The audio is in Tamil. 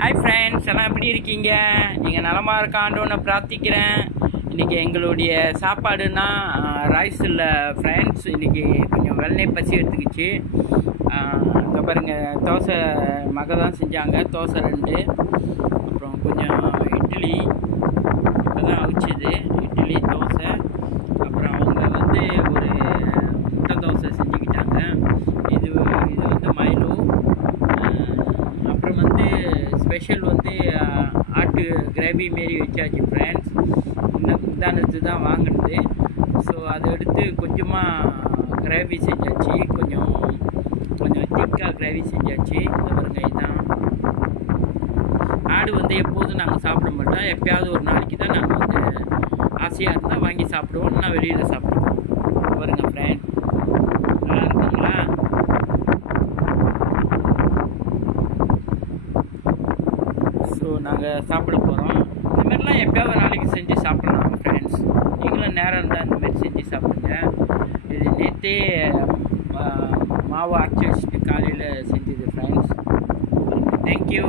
ஹாய் ஃப்ரெண்ட்ஸ், எல்லாம் எப்படி இருக்கீங்க? நீங்கள் நலமாக இருக்காண்டோன்னு பிரார்த்திக்கிறேன். இன்றைக்கி எங்களுடைய சாப்பாடுனா ரைஸ் இல்லை ஃப்ரெண்ட்ஸ். இன்றைக்கி கொஞ்சம் வெள்ளை பசி எடுத்துக்கிச்சு. அங்கே பாருங்கள், தோசை மக தான் செஞ்சாங்க. தோசை 2, அப்புறம் கொஞ்சம் இட்லி இப்போ தான் அவிச்சிது. இட்லி தோசை, அப்புறம் அவங்க வந்து ஒரு முட்டை தோசை செஞ்சுக்கிட்டாங்க. இது வந்து மைலோ. அப்புறம் வந்து ஸ்பெஷல் வந்து ஆட்டு கிரேவி மாரி வச்சாச்சு ஃப்ரெண்ட்ஸ். முந்தானத்து தான் வாங்கினது. ஸோ அதை எடுத்து கொஞ்சமாக கிரேவி செஞ்சாச்சு. கொஞ்சம் திக்காக கிரேவி செஞ்சாச்சு. இந்த பாருங்க, இதுதான் ஆடு வந்து எப்போதும் நாங்கள் சாப்பிட மாட்டோம். எப்போயாவது ஒரு நாளைக்கு தான் நாங்கள் வந்து ஆசையாக இருந்தால் வாங்கி சாப்பிடுவோம். நான் வெளியில் சாப்பிடுவோம். பாருங்க ஃப்ரெண்ட், நல்லா இருக்குங்களா? ஸோ நாங்கள் சாப்பிட போகிறோம். இந்த மாதிரிலாம் எப்போயாவது ஒரு நாளைக்கு செஞ்சு சாப்பிட்லாம் ஃப்ரெண்ட்ஸ். நீங்களும் நேரம் இருந்தால் இந்த மாதிரி செஞ்சு சாப்பிடுங்க. இது நேற்றே மாவு அரைச்சி வச்சுட்டு காலையில் செஞ்சது ஃப்ரெண்ட்ஸ். தேங்க்யூ.